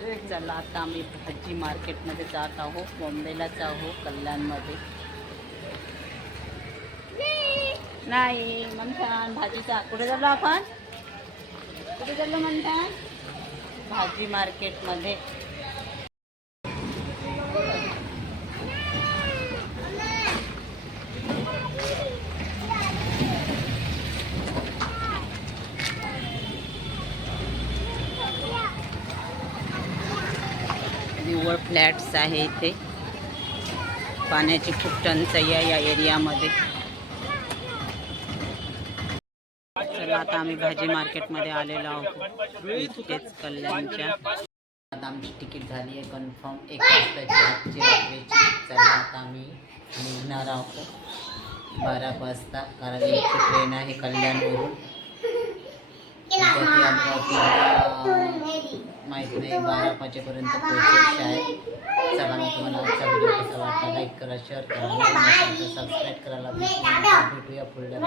चला आता आम्ही भाजी मार्केटमध्ये जात आहोत बॉम्बेलाच आहोत कल्याणमध्ये. नाही म्हणतान भाजीचा. कुठे चाललो आपण? कुठे चाललो म्हणतान भाजी मार्केटमध्ये. निव्वळ फ्लॅट्स आहे इथे. पाण्याची खूप टंचाई आहे या एरियामध्ये. चला आता आम्ही भाजी मार्केटमध्ये आलेलो आहोत. इथेच कल्याणच्या. आता आमची तिकीट झाली आहे कन्फर्म. एक वाजताची रेल्वेची चला आता आम्ही निघणार आहोत. बारा वाजता कारण एकची ट्रेन आहे कल्याणवरून. माहीत नाही बारा वाजेपर्यंत पोहोचायची आहे चला मी तुम्हाला आजचा व्हिडिओ कसा वाटला लाईक करा. शेअर करा. सबस्क्राईब करायला भेटूया पुढल्या